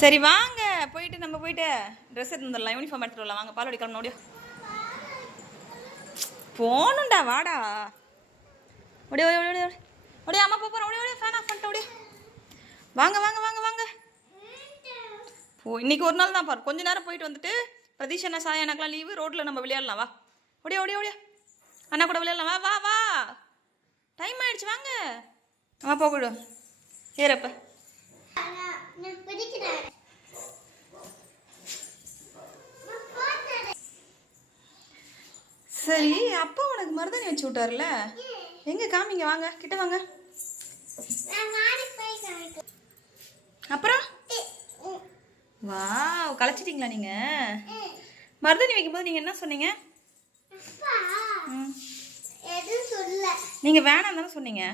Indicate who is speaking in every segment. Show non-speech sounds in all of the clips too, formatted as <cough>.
Speaker 1: சரி வாங்க. போயிட்டு நம்ம போயிட்டு ட்ரெஸ் எடுத்து வந்துடலாம். யூனிஃபார்ம் எடுத்துட்டு வரலாம். வாங்க பால் அடிக்கலாம் ஓடியோ. போகணும்டா வாடா. ஓடி ஓடி ஓடி ஓடி ஓடி அம்மா போகிறோம் ஓடி ஓடி ஃபேன் ஆஃப் பண்ணிட்டு ஓடி வாங்க வாங்க வாங்க வாங்க. போ இன்னைக்கு ஒரு நாள் தான் பாரு. கொஞ்ச நேரம் போயிட்டு வந்துட்டு பிரதீஷ் அண்ணா சாய் எனக்குலாம் லீவு ரோட்டில் நம்ம விளையாடலாம். வா. ஓடியா ஓடியா ஓடியா. அண்ணா கூட விளையாடலாம். வா வா வா. டைம் ஆயிடுச்சு வாங்க. அம்மா போகக்கூடும் ஏறப்ப சரி அப்பா உனக்கு மருதாணி வச்சு விட்டார்ல? எங்க காமிங்க வாங்க கிட்ட வாங்க. அப்புறம்? வா களைச்சிட்டீங்களா நீங்க. மருதாணி வைக்கும்போது நீங்க என்ன சொன்னீங்க? நீங்க வேணாம் தானே சொன்னீங்க?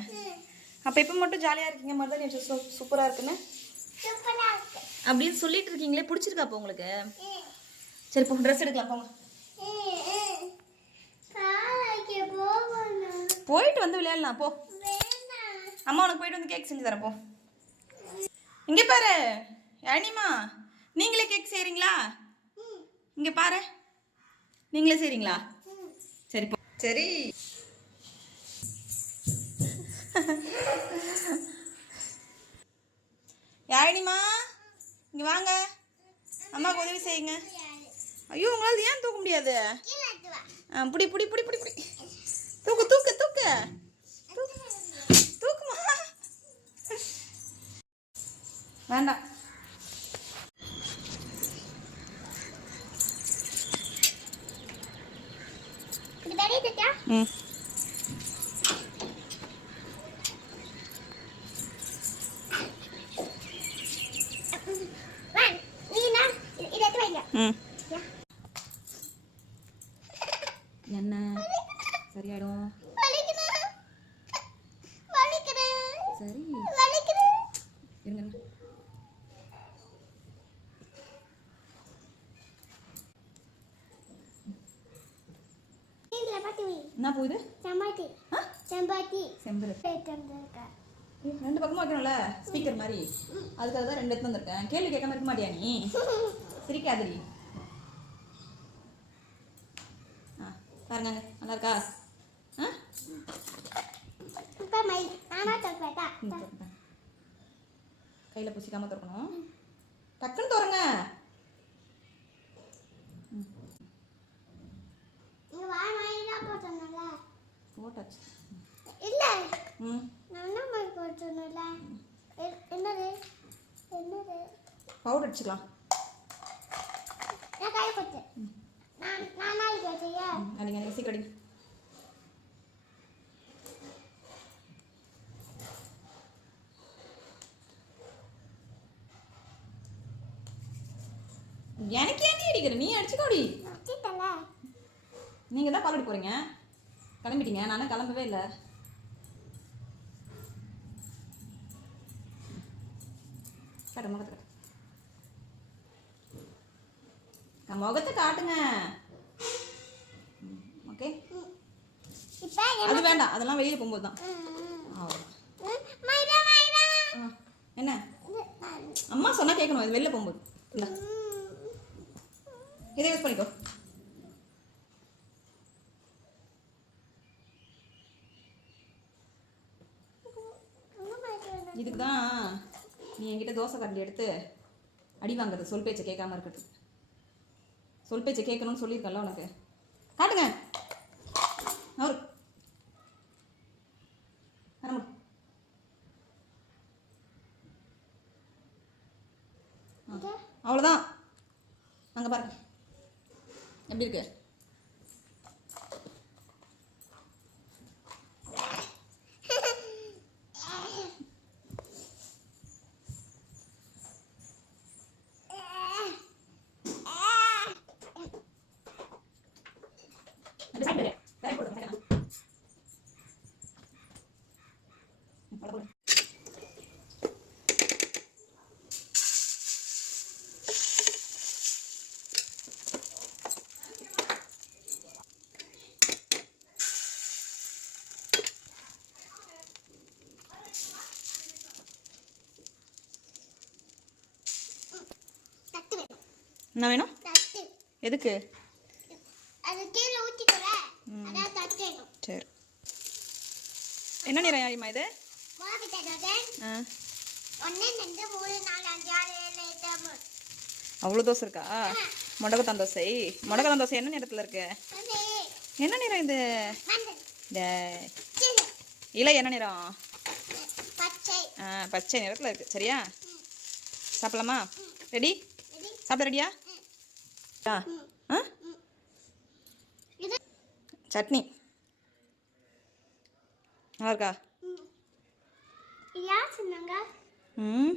Speaker 1: அப்ப இப்ப மட்டும் ஜாலியா இருக்கீங்க மருதாணி வச்சு சூ- சூப்பரா இருக்குன்னு? அப்படின்னு சொல்லிட்டு இருக்கீங்களே பிடிச்சிருக்கா அப்போ உங்களுக்கு? சரி போ ட்ரெஸ் எடுக்கலாம் போங்க. போயிட்டு வந்து விளையாடலாம் போ. அம்மா உனக்கு போயிட்டு வந்து கேக் செஞ்சு தரேன் போ. இங்கே பாரு யானிமா நீங்களே கேக் செய்கிறீங்களா இங்கே பாரு. நீங்களே செய்கிறீங்களா. சரி போ. சரி. யாழினிமா இங்கே வாங்க. அம்மாவுக்கு உதவி செய்யுங்க? ஐயோ உங்களால் ஏன் தூக்க முடியாது? புடி புடி புடி புடி புடி. தூக்கு தூக்கு தூக்கு. தூக்குமா? வேண்டாம்? ம்
Speaker 2: வா, நீ நான் இதை எடுத்து வைங்க.
Speaker 1: ம்
Speaker 2: யா.
Speaker 1: என்ன? சரியாயிடும்.
Speaker 2: வலிக்குது. வலிக்குது.
Speaker 1: சரி.
Speaker 2: வலிக்குது.
Speaker 1: இருங்க. என்ன போகுது
Speaker 2: எடுத்து வந்திருக்கா.
Speaker 1: ரெண்டு பக்கமும் வைக்கணும்ல ஸ்பீக்கர் மாதிரி. அதுக்காக தான் ரெண்டு எடுத்து வந்திருக்கேன். கேள்வி கேட்காம இருக்க மாட்டியா நீ? <laughs> சிரிக்காதடி. ஆ பாருங்க. நல்லா இருக்கா? ஆ. கையில பூசிக்காம திறக்கணும். டக்குன்னு திறங்க. போட்டாச்சு.
Speaker 2: இல்ல.
Speaker 1: ம்.
Speaker 2: நான் என்ன மாதிரி போட்டோம்ல என்னது? என்னது?
Speaker 1: பவுடர் அடிச்சுக்கலாம்
Speaker 2: நான் கையில் போட்டேன் நான் நான் நாளைக்கு வச்சையா
Speaker 1: ம், அடிங்க அடிங்க சீக்கிரம் எனக்கு ஏன் அடிக்கிற? நீ அடிச்சுக்கோடி.
Speaker 2: வச்சிட்டல
Speaker 1: நீங்கள் தான் பாலடி போகிறீங்க கிளம்பிட்டீங்க. நானும் கிளம்பவே இல்லை. காட்டு முகத்தை என் முகத்தை காட்டுங்க. ஓகே? அது வேண்டாம் அதெல்லாம் வெளியே போகும்போது தான். என்ன? அம்மா சொன்னா கேட்கணும் இது வெளில போகும்போது. இந்த. இதை யூஸ் பண்ணிக்கோ. இதுக்கு தான் நீ என்கிட்ட தோசை கரண்டி எடுத்து அடி வாங்குறது சொல் பேச்சை கேட்காம இருக்கிறது சொல் பேச்சை கேட்கணும்னு சொல்லியிருக்கல உனக்கு? காட்டுங்க. அவரு அவ்வளோதான் அங்கே பாருங்க. எப்படி இருக்கு அப்படி சாப்பிடு. வேற போடு, வேற. ம், போடு, போடு. என்ன வேணும்? எதுக்கு? சரி. என்ன நிறம் ஆயுமா இது? அவ்வளோ தோசை இருக்கா? முடக்கத்தான் தோசை. முடக்கத்தான் தோசை. என்ன நிறத்தில் இருக்கு? என்ன நிறம் இது? இந்த இலை என்ன நிறம்?
Speaker 2: பச்சை.
Speaker 1: நிறத்தில் இருக்கு. சரியா? சாப்பிடலாமா? ரெடி? சாப்பிட ரெடியா? சட்னி. நல்லா இருக்கா? ம்.